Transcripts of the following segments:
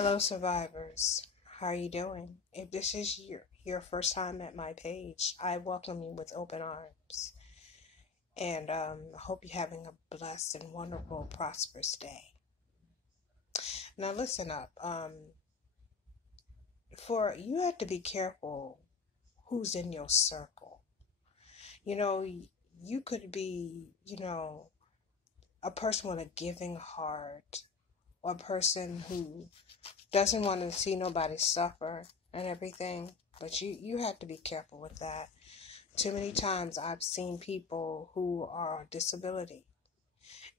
Hello, survivors. How are you doing? If this is your first time at my page, I welcome you with open arms. And I hope you're having a blessed and wonderful, prosperous day. Now, listen up. For you have to be careful who's in your circle. You know, you could be, a person with a giving heart, or a person who doesn't want to see nobody suffer and everything, but you have to be careful with that. Too many times I've seen people who are on disability,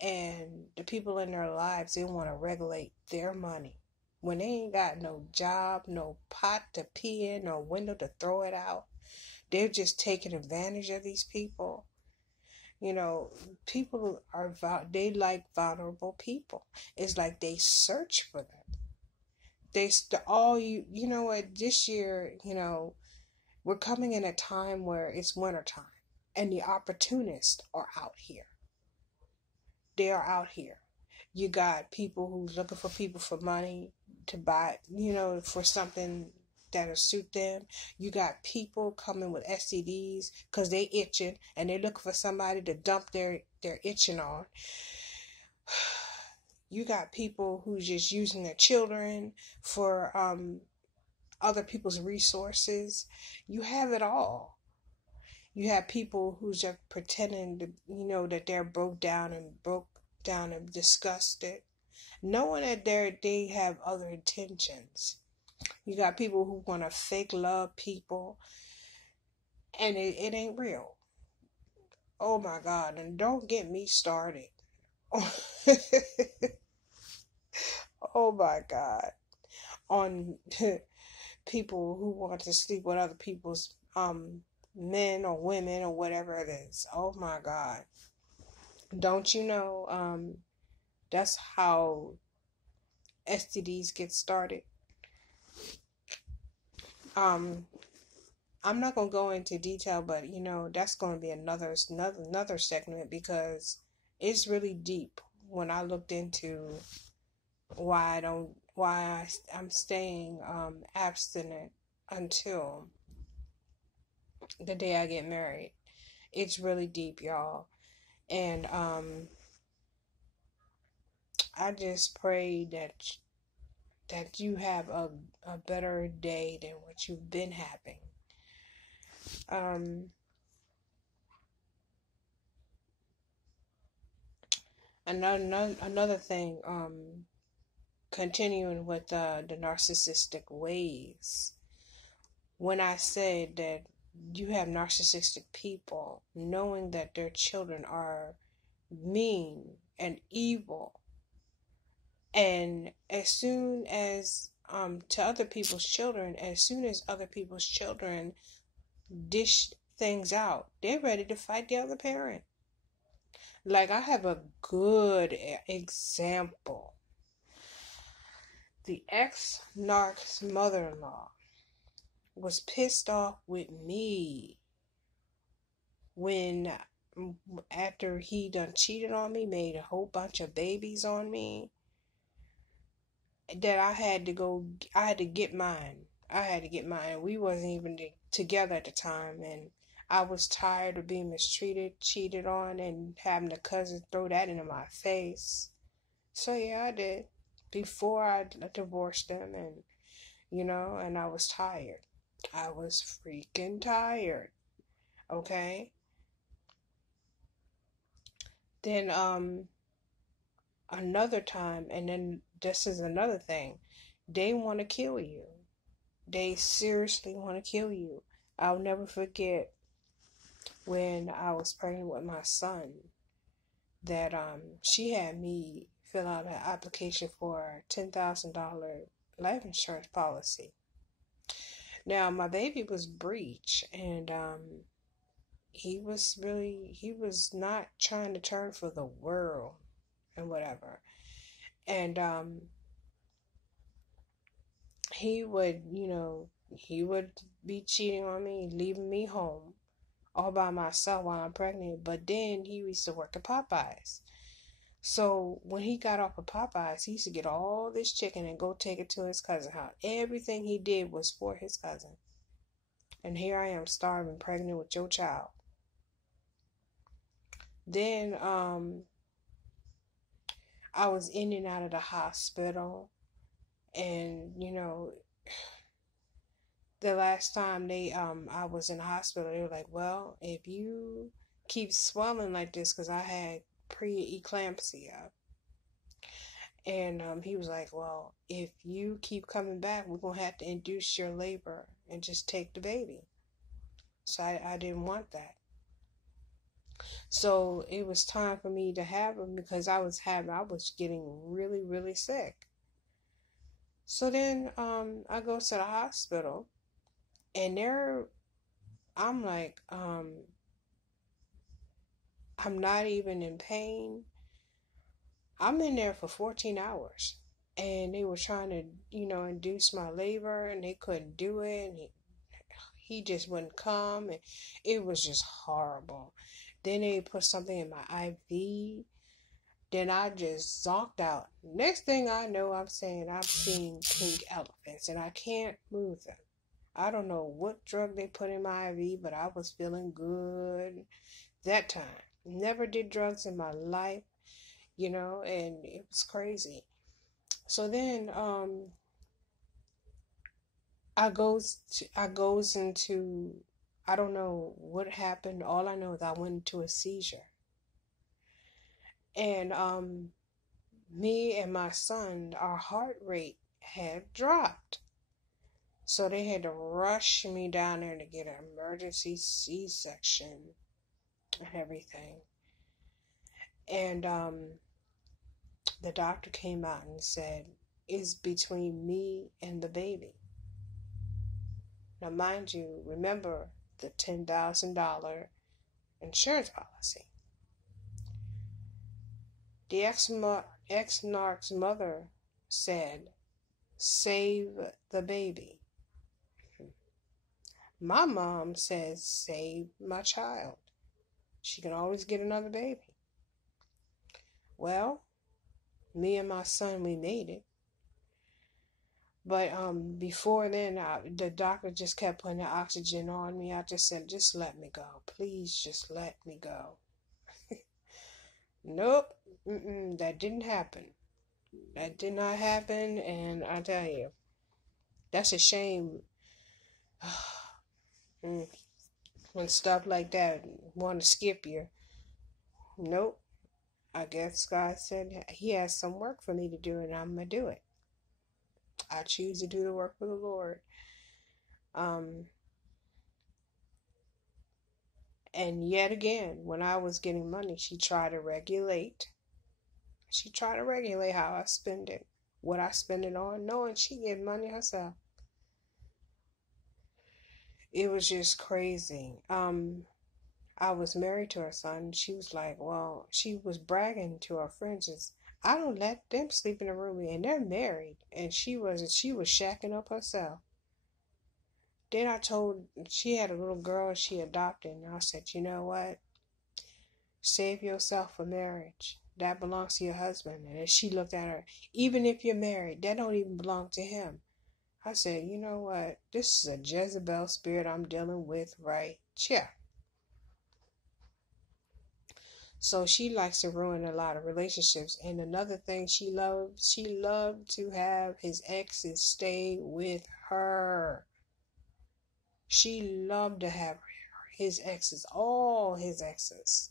and the people in their lives, they want to regulate their money when they ain't got no job, no pot to pee in, no window to throw it out. They're just taking advantage of these people. People they like vulnerable people. It's like they search for them. You know what, this year, we're coming in a time where it's wintertime, and the opportunists are out here. They are out here. You got people who's looking for people for money to buy, for something that'll suit them. You got people coming with STDs because they itching and they looking for somebody to dump their itching on. You got people who's just using their children for other people's resources. You have it all. You have people who's just pretending to, that they're broke down and disgusted, knowing that they have other intentions. You got people who want to fake love people, and it ain't real. Oh my God, and don't get me started. Oh my God. On people who want to sleep with other people's men or women or whatever it is. Oh my God. Don't you know that's how STDs get started? I'm not gonna go into detail, but that's gonna be another segment, because it's really deep when I looked into I'm staying abstinent until the day I get married. It's really deep, y'all. And I just pray that you have a better day than what you've been having. Another thing, continuing with the narcissistic ways. When I said that you have narcissistic people, knowing that their children are mean and evil, and as soon as to other people's children, as soon as other people's children dish things out, they're ready to fight the other parent. Like, I have a good example. The ex-narc's mother-in-law was pissed off with me when, after he done cheated on me, made a whole bunch of babies on me, that I had to get mine. We wasn't even together at the time, and I was tired of being mistreated, cheated on, and having the cousin throw that into my face. So yeah, I did. Before I divorced them, and I was tired. I was freaking tired. Okay? Then another time, and then this is another thing. They want to kill you. They seriously want to kill you. I'll never forget when I was pregnant with my son, that she had me fill out an application for a $10,000 life insurance policy. Now, my baby was breech, and he was not trying to turn for the world and whatever. And he would be cheating on me, leaving me home all by myself while I'm pregnant. But then he used to work at Popeyes. So when he got off of Popeyes, he used to get all this chicken and go take it to his cousin's house. Everything he did was for his cousin. And here I am starving, pregnant with your child. Then I was in and out of the hospital, and the last time I was in the hospital, they were like, well, if you keep swelling like this, because I had pre-eclampsia, and he was like, well, if you keep coming back, we're gonna have to induce your labor and just take the baby. So I didn't want that. So it was time for me to have him, because I was getting really, really sick. So then I go to the hospital, and I'm like, I'm not even in pain. I'm in there for 14 hours, and they were trying to, induce my labor, and they couldn't do it, and he just wouldn't come, and it was just horrible. Then they put something in my IV. Then I just zonked out. Next thing I know, I'm saying I'm seeing pink elephants, and I can't move them. I don't know what drug they put in my IV, but I was feeling good that time. Never did drugs in my life, and it was crazy. So then I goes into, I don't know what happened. All I know is I went into a seizure. And me and my son, our heart rate had dropped. So they had to rush me down there to get an emergency C-section and everything. And the doctor came out and said, it's between me and the baby. Now, mind you, remember the $10,000 insurance policy. The ex-narc's mother said, save the baby. My mom says, save my child. She can always get another baby. Well, me and my son, we made it. But before then, the doctor just kept putting the oxygen on me. I just said, just let me go. Please just let me go. Nope. That didn't happen. That did not happen. And I tell you, that's a shame. When stuff like that want to skip you. Nope. I guess God said he has some work for me to do, and I'm going to do it. I choose to do the work for the Lord. And yet again, when I was getting money, she tried to regulate. She tried to regulate how I spend it, what I spend it on, knowing she get money herself. It was just crazy. I was married to her son. She was like, well, she was bragging to her friends, I don't let them sleep in the room, and they're married. And she was shacking up herself. Then she had a little girl she adopted, and I said, you know what? Save yourself for marriage. That belongs to your husband. And she looked at her, even if you're married, that don't even belong to him. I said, you know what? This is a Jezebel spirit I'm dealing with right here. So she likes to ruin a lot of relationships. And another thing she loved to have his exes stay with her. She loved to have his exes, all his exes,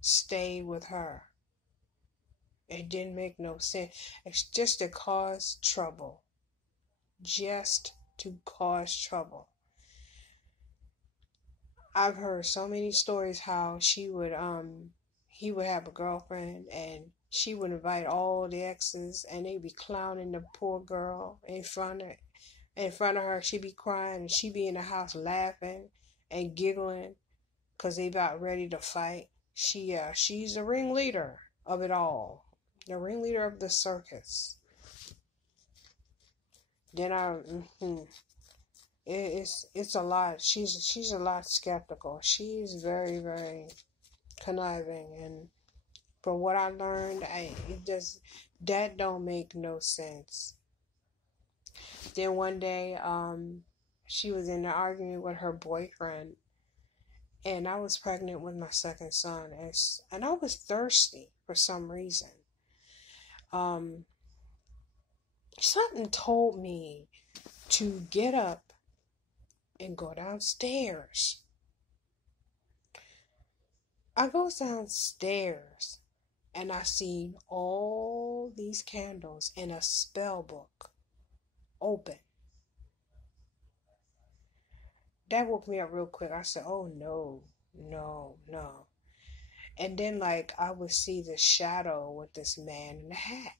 stay with her. It didn't make no sense. It's just to cause trouble. Just to cause trouble. I've heard so many stories how he would have a girlfriend, and she would invite all the exes, and they'd be clowning the poor girl in front of her. She'd be crying, and she'd be in the house laughing and giggling because they about ready to fight. She's the ringleader of it all, the ringleader of the circus. Then it's a lot. She's a lot skeptical. She's very, very conniving and But what I learned, that don't make no sense. Then one day, she was in an argument with her boyfriend, and I was pregnant with my second son, and I was thirsty for some reason. Um, Something told me to get up and go downstairs. I go downstairs and I see all these candles in a spell book open. That woke me up real quick. I said, oh no, no, no. And then like I would see the shadow with this man in a hat.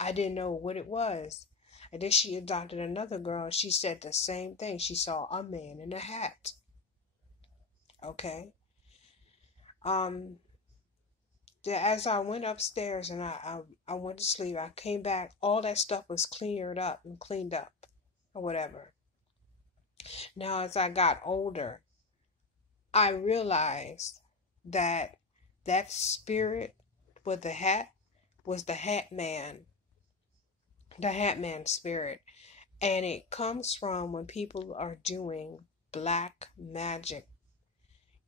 I didn't know what it was. And then she adopted another girl and she said the same thing. She saw a man in a hat. Okay. As I went upstairs and I went to sleep, I came back, all that stuff was cleared up and cleaned up or whatever. Now, as I got older, I realized that that spirit with the hat was the Hat Man spirit. And it comes from when people are doing black magic,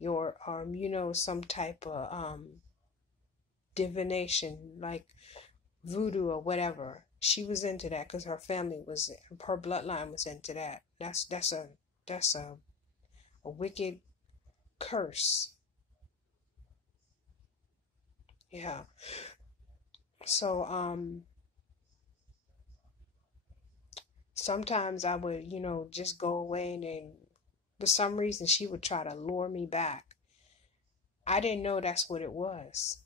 some type of divination, like voodoo or whatever. She was into that because her bloodline was into that. That's a wicked curse. Yeah. So sometimes I would, just go away, and for some reason she would try to lure me back. I didn't know that's what it was.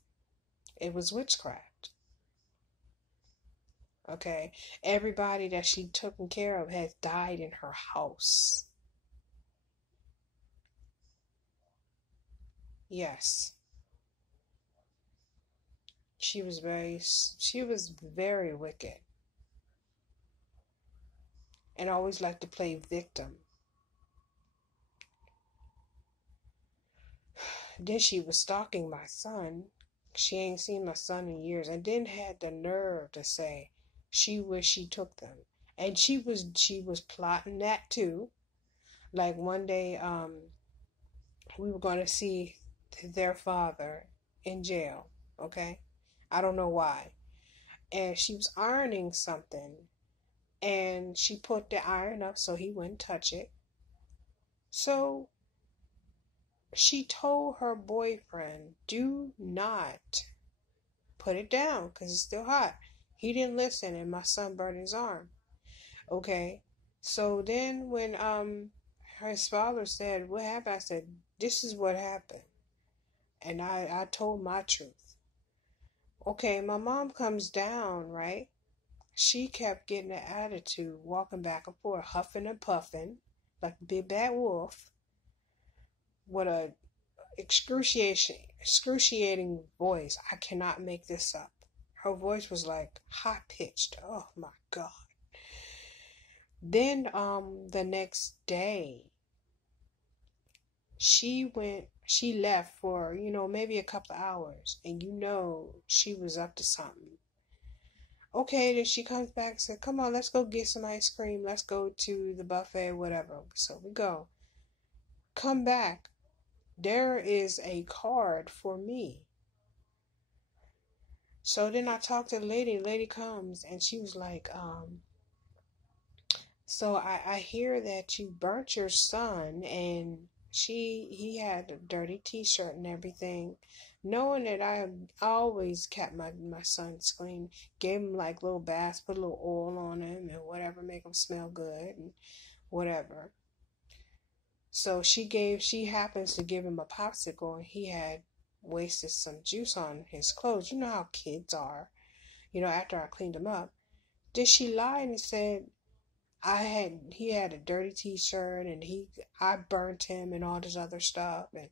It was witchcraft. Okay. Everybody that she took care of has died in her house. Yes. She was very wicked. And always liked to play victim. Then she was stalking my son. She ain't seen my son in years, and then had the nerve to say she wished she took them. And she was plotting that too. Like one day, we were going to see their father in jail. Okay, I don't know why. And she was ironing something, and she put the iron up so he wouldn't touch it. So she told her boyfriend, do not put it down because it's still hot. He didn't listen, and my son burned his arm. Okay. So then when his father said, what happened? I said, this is what happened. And I told my truth. Okay, my mom comes down, right? She kept getting an attitude, walking back and forth, huffing and puffing, like a big bad wolf, with a excruciating voice. I cannot make this up. Her voice was like high pitched. Oh my God. Then the next day she left for, maybe a couple of hours, and she was up to something. Okay, then she comes back and said, come on, let's go get some ice cream. Let's go to the buffet, whatever. So we go. Come back. There is a card for me. So then I talked to the lady. The lady comes and she was like, so I hear that you burnt your son, and he had a dirty t-shirt and everything. Knowing that I always kept my sons clean, gave him like little baths, put a little oil on him and whatever, make him smell good and whatever. So she happens to give him a popsicle, and he had wasted some juice on his clothes. You know how kids are, after I cleaned him up. Then she lied and said he had a dirty t-shirt and I burnt him and all this other stuff, and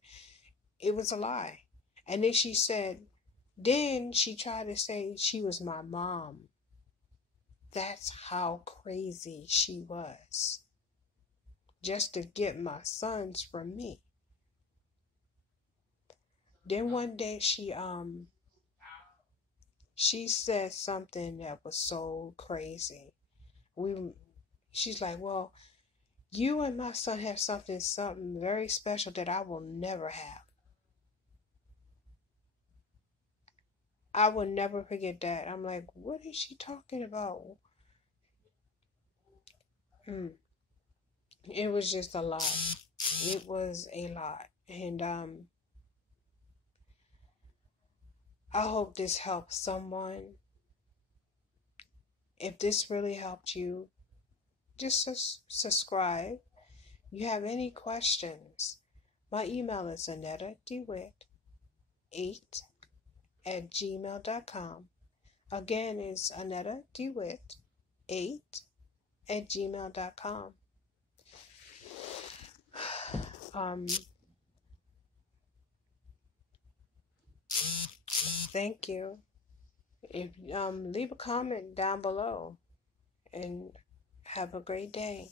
it was a lie. And then she tried to say she was my mom. That's how crazy she was. Just to get my sons from me. Then one day she She said something that was so crazy. She's like, well, you and my son have something very special that I will never have. I will never forget that. I'm like, what is she talking about? It was just a lot. It was a lot. And I hope this helps someone. If this really helped you, just subscribe. You have any questions, my email is AnnettaDewitt8@gmail.com. Again, it's AnnettaDewitt8@gmail.com. Thank you. If leave a comment down below and have a great day.